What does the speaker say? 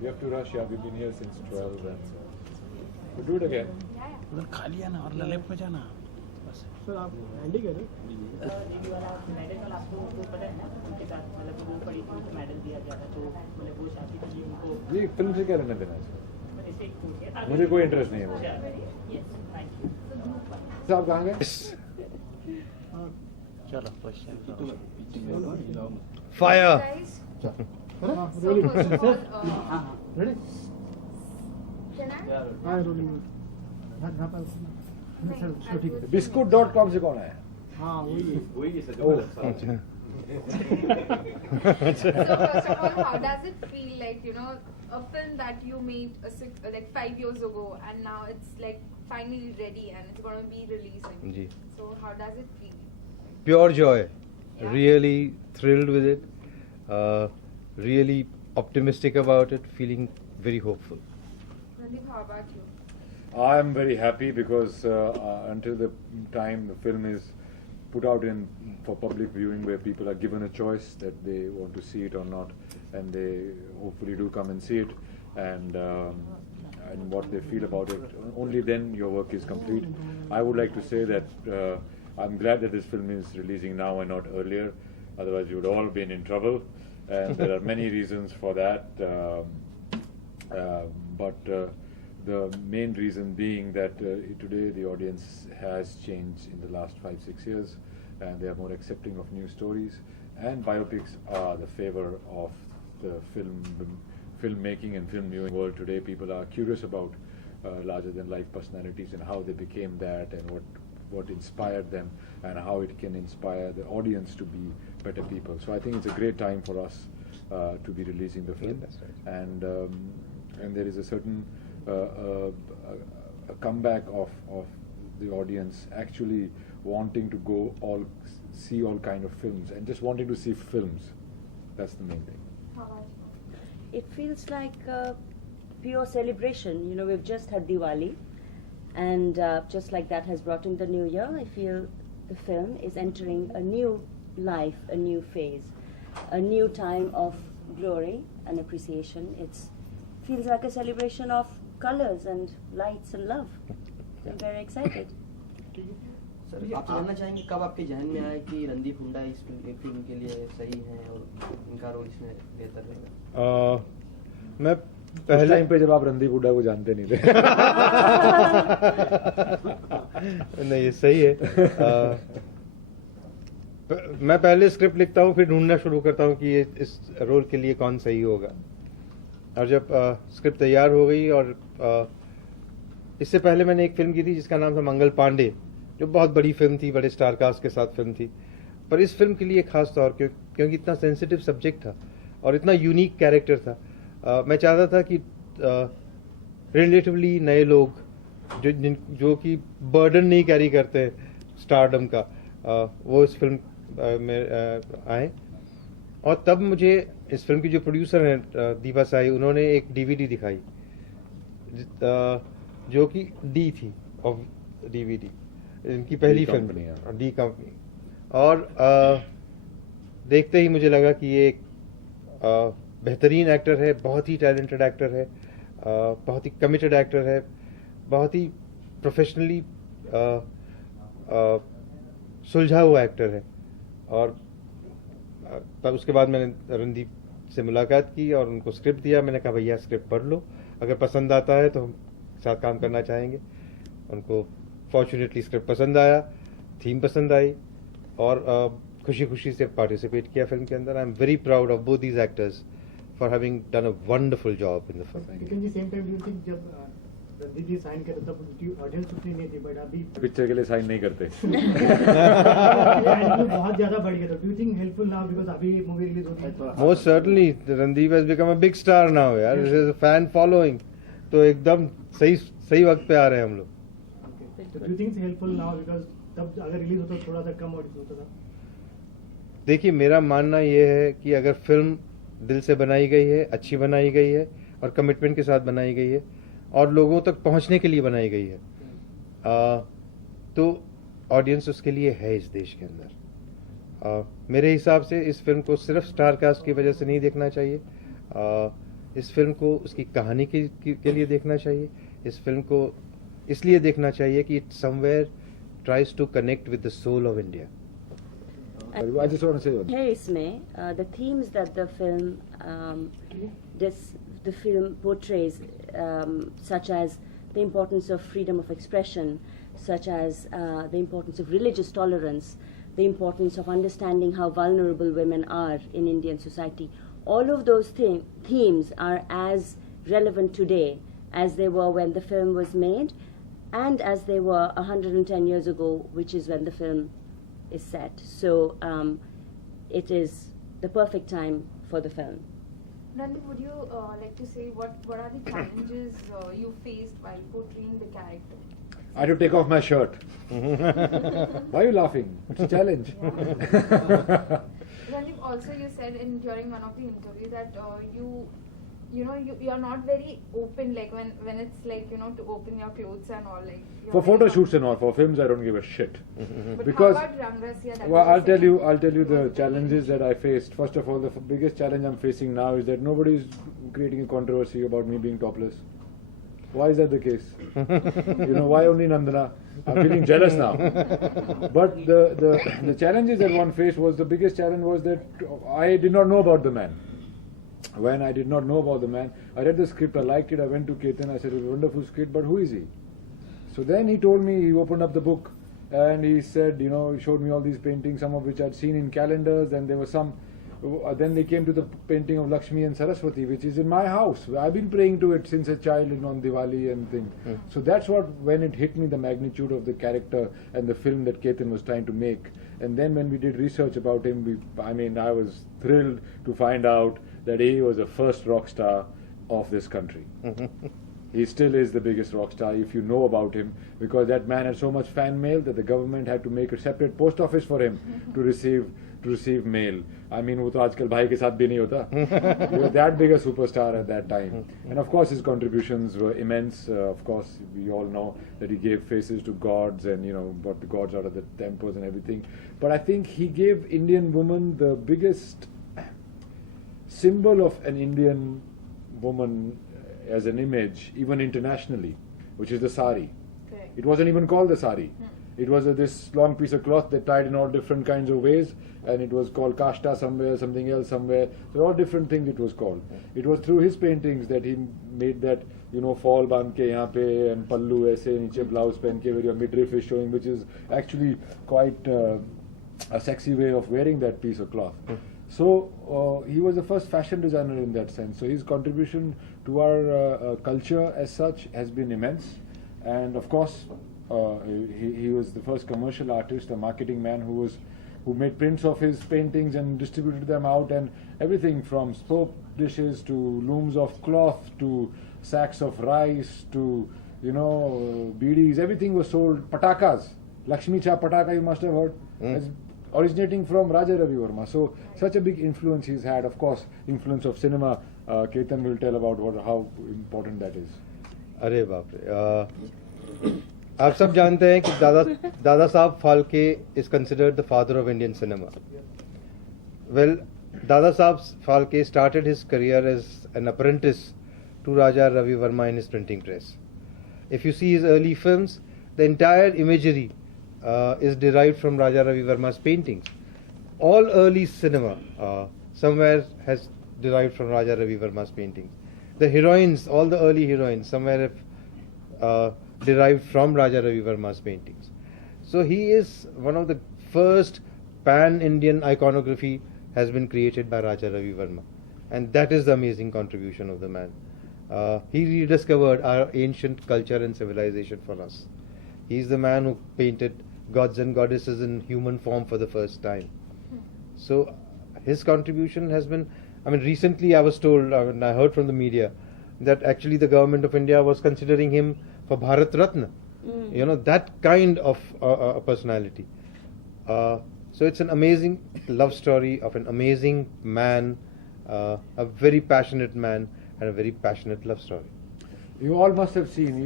We have to rush. Yeah, we've been here since 12 and we'll do it again. उधर खाली है ना और ललेट में जाना बस। सर आप हैंडी करें दीदी वाला मेडल वाला आपको तो पता है ना, उनके साथ मतलब वो पड़ी थी तो मेडल दिया गया था, तो मतलब वो चाहती थी उनको ये फिल्म से क्या लेना देना है? ऐसे ही पूछ गया। मुझे कोई इंटरेस्ट नहीं है वो। Yes, thank you. साहब कहाँ गए? चलो question Fire. Guys, rolling so first of all, ready can I? हाँ रोलिंग सर ठीक है Biscuit.com से कौन आया? हाँ वही Oh. So first of all, how does it feel like, you know, a film that you made like 5 years ago and now it's like finally ready and it's going to be releasing. जी. So how does it feel? Pure joy. Yeah. Really thrilled with it. Really optimistic about it. Feeling very hopeful. Randeep, how about you? I am very happy because until the time the film is put out for public viewing, where people are given a choice that they want to see it or not, and they hopefully do come and see it, and what they feel about it, only then your work is complete. I would like to say that I'm glad that this film is releasing now and not earlier, otherwise you would all been in trouble, and there are many reasons for that, but the main reason being that today the audience has changed in the last 5-6 years, and they are more accepting of new stories, and biopics are the favor of the filmmaking and film viewing world today. People are curious about larger than life personalities and how they became that, and what inspired them, and how it can inspire the audience to be better people. So I think it's a great time for us to be releasing the film. Yeah, that's right. And there is a certain a comeback of the audience actually wanting to see all kind of films and just wanting to see films. That's the main thing. How about you? It feels like a pure celebration. You know, we've just had Diwali, and just like that has brought in the new year, I feel the film is entering a new life, a new phase, a new time of glory and appreciation. It feels like a celebration of colors and lights and love. I'm very excited. Sir आप जानना चाहेंगे कब आपके जहन में आया कि रणदीप हुड्डा इस फिल्म के लिए सही हैं और इनका रोल इसमें बेहतर रहेगा? मैं पहले टाइम पे जब आप रणदीप हुड्डा को जानते नहीं थे। नहीं ये सही है। मैं पहले स्क्रिप्ट लिखता हूँ, फिर ढूंढना शुरू करता हूँ कि ये इस रोल के लिए कौन सही होगा, और जब स्क्रिप्ट तैयार हो गई, और इससे पहले मैंने एक फिल्म की थी जिसका नाम था मंगल पांडे, जो बहुत बड़ी फिल्म थी, बड़े स्टार कास्ट के साथ फिल्म थी, पर इस फिल्म के लिए खास तौर क्योंकि इतना सेंसिटिव सब्जेक्ट था और इतना यूनिक कैरेक्टर था, मैं चाहता था कि रिलेटिवली नए लोग जो कि बर्डन नहीं कैरी करते स्टारडम का, वो इस फिल्म में आए। और तब मुझे इस फिल्म की जो प्रोड्यूसर हैं दीपा साई, उन्होंने एक डीवीडी दिखाई जो कि डी थी ऑफ डीवीडी, इनकी पहली फिल्म डी कंपनी, और देखते ही मुझे लगा कि ये एक बेहतरीन एक्टर है, बहुत ही टैलेंटेड एक्टर है, बहुत ही कमिटेड एक्टर है, बहुत ही प्रोफेशनली सुलझा हुआ एक्टर है। और तब उसके बाद मैंने रणदीप से मुलाकात की और उनको स्क्रिप्ट दिया। मैंने कहा भैया स्क्रिप्ट पढ़ लो, अगर पसंद आता है तो हम साथ काम करना चाहेंगे। उनको फॉर्चुनेटली स्क्रिप्ट पसंद आया, थीम पसंद आई, और खुशी खुशी से पार्टिसिपेट किया फिल्म के अंदर। I am very proud of both these actors for having done a wonderful job in the film. लेकिन जी same time do you think जब रणदीप जी साइन करे तब ऑडियंस उतनी नहीं थी, बट अभी पिक्चर के लिए साइन नहीं करते। बहुत ज्यादा बढ़ गया था। Do you think helpful now because अभी मूवी रिलीज हो रही है? Most certainly Randeep has become a big star now यार, this is a fan following, तो एकदम सही वक्त पे आ रहे हैं हम लोग। तो do you think it's helpful now because तब अगर रिलीज होता तो थोड़ा सा कम ऑडियंस होता था? देखिए मेरा मानना ये है कि अगर फिल्म दिल से बनाई गई है, अच्छी बनाई गई है और कमिटमेंट के साथ बनाई गई है और लोगों तक पहुंचने के लिए बनाई गई है, तो ऑडियंस उसके लिए है इस देश के अंदर। मेरे हिसाब से इस फिल्म को सिर्फ स्टार कास्ट की वजह से नहीं देखना चाहिए। इस फिल्म को उसकी कहानी के लिए देखना चाहिए. इस फिल्म को इसलिए देखना चाहिए कि it somewhere tries to connect with the soul of India. I just want to say one. है इसमें the themes that the film portrays, such as the importance of freedom of expression, such as the importance of religious tolerance, the importance of understanding how vulnerable women are in Indian society. All of those themes are as relevant today as they were when the film was made, and as they were 110 years ago, which is when the film is set. So it is the perfect time for the film. Randy, would you like to say what are the challenges you faced while portraying the character? I had to take off my shirt. Why are you laughing? It's a challenge. Randy, also you said during one of the interviews that you're not very open, like when it's like, to open your clothes and all, like For photo shoots and all, for films I don't give a shit. But Because how about Rangrasiya? That well, was I'll tell second? you the challenges that I faced. First of all, the biggest challenge I'm facing now is that nobody is creating a controversy about me being topless. Why is that the case? Why only Nandana? I'm feeling jealous now. But the challenges that one faced was, the biggest challenge was that I did not know about the man. When I did not know about the man, I read the script, I liked it, I went to Ketan, I said, it's a wonderful script, but who is he? So then he told me, he opened up the book and he said, he showed me all these paintings, some of which I'd seen in calendars, and there were some, then they came to the painting of Lakshmi and Saraswati, which is in my house. I've been praying to it since a child on Diwali and thing. So that's when it hit me, the magnitude of the character and the film that Ketan was trying to make. And then when we did research about him, I was thrilled to find out that he was the first rock star of this country. He still is the biggest rock star if you know about him, because that man had so much fan mail that the government had to make a separate post office for him to receive mail. वो तो आजकल भाई के साथ भी नहीं होता. He was that big a superstar at that time. And of course his contributions were immense. Of course we all know that he gave faces to gods and brought the gods out of the temples and everything. But I think he gave Indian woman the biggest symbol of an Indian woman as an image, even internationally, which is the sari. Correct. It wasn't even called the sari. It was this long piece of cloth that tied in all different kinds of ways, and it was called kashta somewhere, something else somewhere. So all different things it was called. It was through his paintings that he made that, fall band ke yahan pe and pallu aise niche blouse pen ke where your midriff is showing, which is actually quite a sexy way of wearing that piece of cloth. So he was the first fashion designer in that sense. So his contribution to our culture as such has been immense. And of course, he was the first commercial artist, a marketing man who made prints of his paintings and distributed them out, and everything from soap dishes to looms of cloth to sacks of rice to beedies. Everything was sold. Patakas, Lakshmi Cha Pataka, you must have heard, as originating from Raja Ravi Verma. So such a big influence he's had. Of course, influence of cinema. Ketan will tell about how important that is. अरे बाप रे. आप सब जानते हैं कि Dada Saheb Phalke is considered the father of Indian cinema. Well, Dada Saab Phalke started his career as an apprentice to Raja Ravi Verma in his printing press. If you see his early films, the entire imagery is derived from Raja Ravi Verma's paintings. All early cinema somewhere has derived from Raja Ravi Verma's paintings. The heroines, all the early heroines, somewhere have derived from Raja Ravi Verma's paintings. So he is one of the first pan-Indian iconography has been created by Raja Ravi Verma, and that is the amazing contribution of the man. He rediscovered our ancient culture and civilization for us. He is the man who painted gods and goddesses in human form for the first time. So his contribution has been, recently I was told, and I heard from the media, that actually the government of India was considering him for Bharat Ratna. That kind of personality. So it's an amazing love story of an amazing man, a very passionate man, and a very passionate love story. You all must have seen.